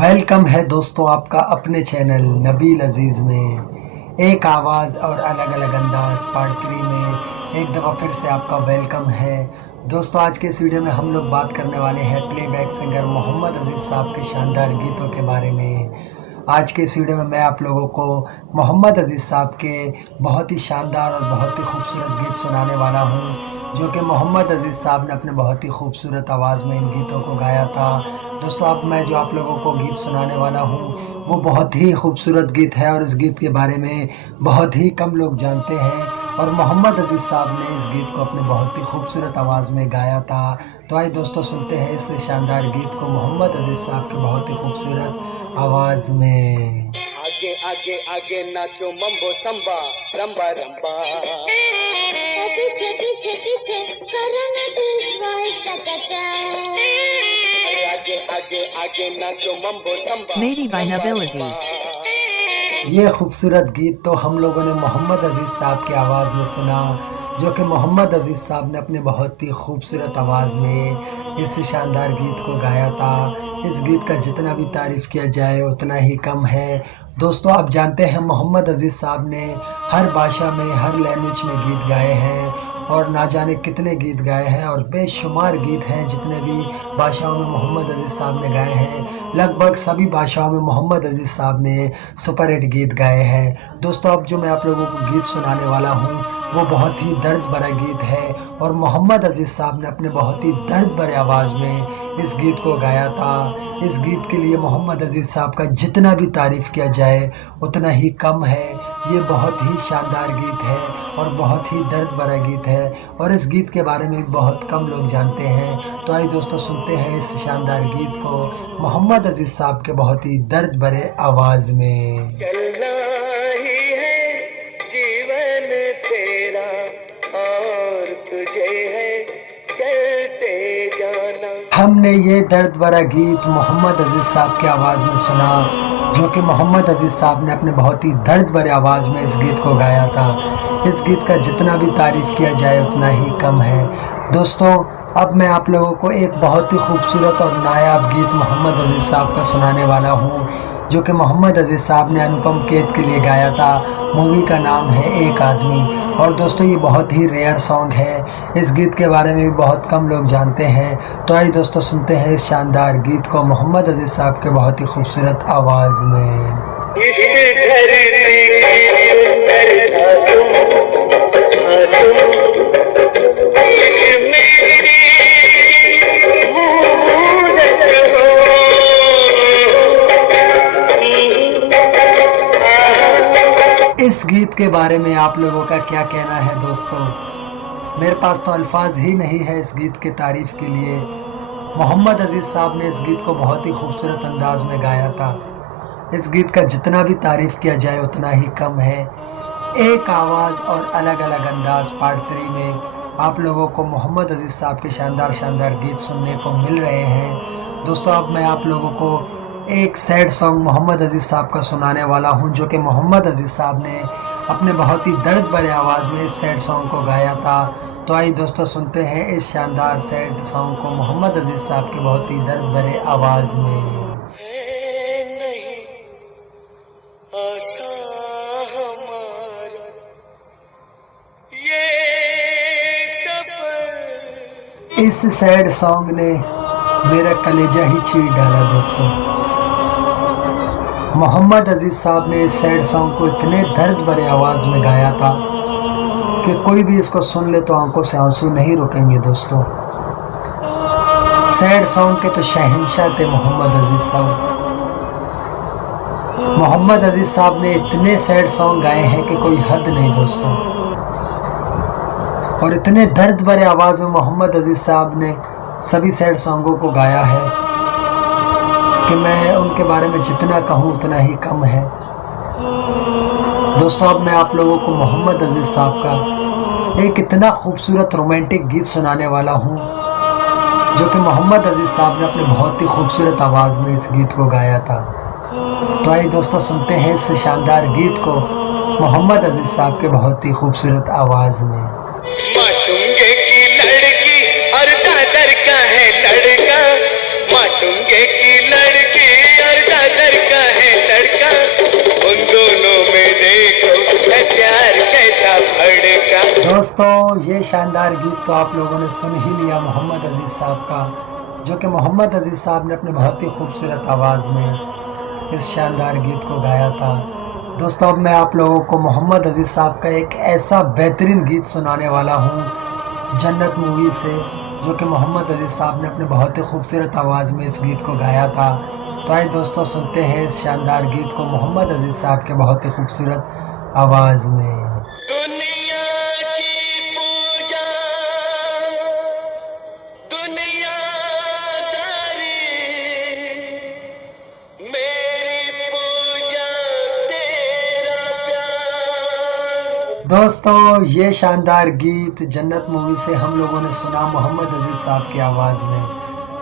Welcome है दोस्तों आपका अपने चैनल नबील अजीज़ में। एक आवाज़ और अलग अलग अंदाज पार्ट 3 में एक दफ़ा फिर से आपका वेलकम है। दोस्तों आज के इस वीडियो में हम लोग बात करने वाले हैं प्लेबैक सिंगर मोहम्मद अजीज़ साहब के शानदार गीतों के बारे में। आज के इस वीडियो में मैं आप लोगों को मोहम्मद अजीज़ साहब के बहुत ही शानदार और बहुत ही खूबसूरत गीत सुनाने वाला हूँ, जो कि मोहम्मद अजीज़ साहब ने अपने बहुत ही खूबसूरत आवाज़ में इन गीतों को गाया था। दोस्तों अब मैं जो आप लोगों को गीत सुनाने वाला हूँ वो बहुत ही खूबसूरत गीत है और इस गीत के बारे में बहुत ही कम लोग जानते हैं और मोहम्मद अजीज़ साहब ने इस गीत को अपने बहुत ही खूबसूरत आवाज़ में गाया था। तो आइए दोस्तों सुनते हैं इस शानदार गीत को मोहम्मद अजीज़ साहब की बहुत ही खूबसूरत आवाज़ में। आगे आगे आगे नाचो मम्बो संबा रंबा रंबा, पीछे पीछे पीछे करो ना ट्विस्ट टटा, आगे आगे आगे नाचो mambo samba Made by Nabil Aziz। ये खूबसूरत गीत तो हम लोगों ने मोहम्मद अजीज़ साहब की आवाज़ में सुना, जो कि मोहम्मद अजीज़ साहब ने अपने बहुत ही खूबसूरत आवाज़ में इस शानदार गीत को गाया था। इस गीत का जितना भी तारीफ़ किया जाए उतना ही कम है। दोस्तों आप जानते हैं मोहम्मद अजीज़ साहब ने हर भाषा में हर लैंग्वेज में गीत गाए हैं और ना जाने कितने गीत गाए हैं और बेशुमार गीत हैं जितने भी भाषाओं में मोहम्मद अजीज़ साहब ने गाए हैं। लगभग सभी भाषाओं में मोहम्मद अजीज़ साहब ने सुपर हिट गीत गाए हैं। दोस्तों अब जो मैं आप लोगों को गीत सुनाने वाला हूँ वो बहुत ही दर्द भरा गीत है और मोहम्मद अजीज़ साहब ने अपने बहुत ही दर्द भरे आवाज़ में इस गीत को गाया था। इस गीत के लिए मोहम्मद अजीज़ साहब का जितना भी तारीफ़ किया जाए उतना ही कम है। ये बहुत ही शानदार गीत है और बहुत ही दर्द भरा गीत है और इस गीत के बारे में बहुत कम लोग जानते हैं। तो आइए दोस्तों सुनते हैं इस शानदार गीत को मोहम्मद अजीज़ साहब के बहुत ही दर्द भरे आवाज़ में। चलना ही है जीवन तेरा और तुझे है चलते जाना। हमने ये दर्द भरा गीत मोहम्मद अजीज़ साहब की आवाज़ में सुना, जो कि मोहम्मद अजीज़ साहब ने अपने बहुत ही दर्द भरे आवाज़ में इस गीत को गाया था। इस गीत का जितना भी तारीफ़ किया जाए उतना ही कम है। दोस्तों अब मैं आप लोगों को एक बहुत ही खूबसूरत और नायाब गीत मोहम्मद अजीज़ साहब का सुनाने वाला हूँ, जो कि मोहम्मद अजीज़ साहब ने अनुपम खेर के लिए गाया था। मूवी का नाम है एक आदमी और दोस्तों ये बहुत ही रेयर सॉन्ग है। इस गीत के बारे में भी बहुत कम लोग जानते हैं। तो आइए दोस्तों सुनते हैं इस शानदार गीत को मोहम्मद अजीज़ साहब के बहुत ही खूबसूरत आवाज़ में। इस गीत के बारे में आप लोगों का क्या कहना है दोस्तों? मेरे पास तो अल्फाज ही नहीं है इस गीत के तारीफ़ के लिए। मोहम्मद अजीज़ साहब ने इस गीत को बहुत ही खूबसूरत अंदाज में गाया था। इस गीत का जितना भी तारीफ़ किया जाए उतना ही कम है। एक आवाज़ और अलग अलग अंदाज पार्ट 3 में आप लोगों को मोहम्मद अजीज़ साहब के शानदार शानदार गीत सुनने को मिल रहे हैं। दोस्तों अब मैं आप लोगों को एक सैड सॉन्ग मोहम्मद अजीज़ साहब का सुनाने वाला हूं, जो कि मोहम्मद अजीज़ साहब ने अपने बहुत ही दर्द भरे आवाज़ में इस सैड सॉन्ग को गाया था। तो आइए दोस्तों सुनते हैं इस शानदार सैड सॉन्ग को मोहम्मद अजीज़ साहब की बहुत ही दर्द भरे आवाज़ में। इस सैड सॉन्ग ने मेरा कलेजा ही चीर डाला दोस्तों। मोहम्मद अजीज़ साहब ने इस सैड सॉन्ग को इतने दर्द भरे आवाज़ में गाया था कि कोई भी इसको सुन ले तो आंखों से आंसू नहीं रुकेंगे दोस्तों। सैड सॉन्ग के तो शहंशाह थे मोहम्मद अजीज़ साहब। मोहम्मद अजीज़ साहब ने इतने सैड सॉन्ग गाए हैं कि कोई हद नहीं दोस्तों, और इतने दर्द भरे आवाज़ में मोहम्मद अजीज़ साहब ने सभी सैड सॉन्गों को गाया है कि मैं उनके बारे में जितना कहूँ उतना ही कम है। दोस्तों अब मैं आप लोगों को मोहम्मद अजीज़ साहब का एक इतना खूबसूरत रोमांटिक गीत सुनाने वाला हूँ, जो कि मोहम्मद अजीज़ साहब ने अपने बहुत ही खूबसूरत आवाज़ में इस गीत को गाया था। तो आइए दोस्तों सुनते हैं इस शानदार गीत को मोहम्मद अजीज़ साहब के बहुत ही खूबसूरत आवाज़ में। माटुंगे की लड़की और दादर का है लड़का, माटुंगे की लड़की और दोस्तों ये शानदार गीत तो आप लोगों ने सुन ही लिया मोहम्मद अजीज़ साहब का, जो कि मोहम्मद अजीज़ साहब ने अपने बहुत ही खूबसूरत आवाज़ में इस शानदार गीत को गाया था। दोस्तों अब मैं आप लोगों को मोहम्मद अजीज़ साहब का एक ऐसा बेहतरीन गीत सुनाने वाला हूँ जन्नत मूवी से, जो कि मोहम्मद अजीज़ साहब ने अपने बहुत ही खूबसूरत आवाज़ में इस गीत को गाया था। तो आइए दोस्तों सुनते हैं इस शानदार गीत को मोहम्मद अजीज़ साहब के बहुत ही खूबसूरत आवाज़ में। दुनिया की पूजा दुनियादारी, मेरी पूजा तेरा प्यार। दोस्तों ये शानदार गीत जन्नत मूवी से हम लोगों ने सुना मोहम्मद अजीज़ साहब की आवाज़ में।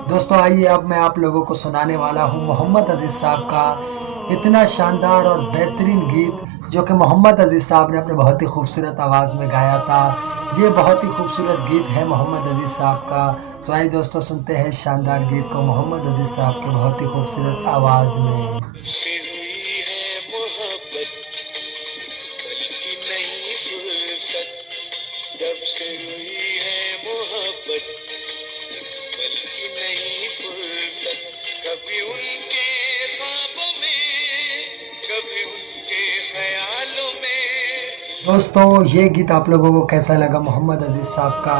दोस्तों आइए अब मैं आप लोगों को सुनाने वाला हूँ मोहम्मद अजीज़ साहब का इतना शानदार और बेहतरीन गीत, जो कि मोहम्मद अजीज़ साहब ने अपने बहुत ही खूबसूरत आवाज़ में गाया था। ये बहुत ही खूबसूरत गीत है मोहम्मद अजीज़ साहब का। तो आइए दोस्तों सुनते हैं इस शानदार गीत को मोहम्मद अजीज़ साहब की बहुत ही खूबसूरत आवाज़ में। से हुई है मोहब्बत कल की नई फुर्सत, जब से हुई है मोहब्बत कल की नई फुर्सत, कभी उनके ख्वाबों में कभी उनके ख्यालों में। दोस्तों ये गीत आप लोगों को कैसा लगा मोहम्मद अजीज़ साहब का,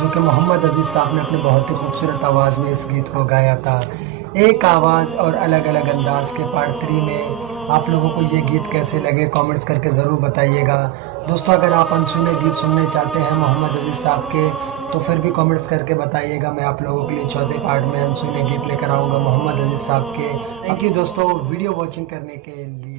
जो कि मोहम्मद अजीज़ साहब ने अपने बहुत ही खूबसूरत आवाज़ में इस गीत को गाया था। एक आवाज़ और अलग अलग अंदाज के पार्ट 3 में आप लोगों को ये गीत कैसे लगे कमेंट्स करके ज़रूर बताइएगा। दोस्तों अगर आप अनसुने गीत सुनने चाहते हैं मोहम्मद अजीज़ साहब के तो फिर भी कमेंट्स करके बताइएगा। मैं आप लोगों के लिए चौथे पार्ट में अनसुने गीत लेकर आऊँगा मोहम्मद अजीज़ साहब के। थैंक यू दोस्तों वीडियो वॉचिंग करने के लिए।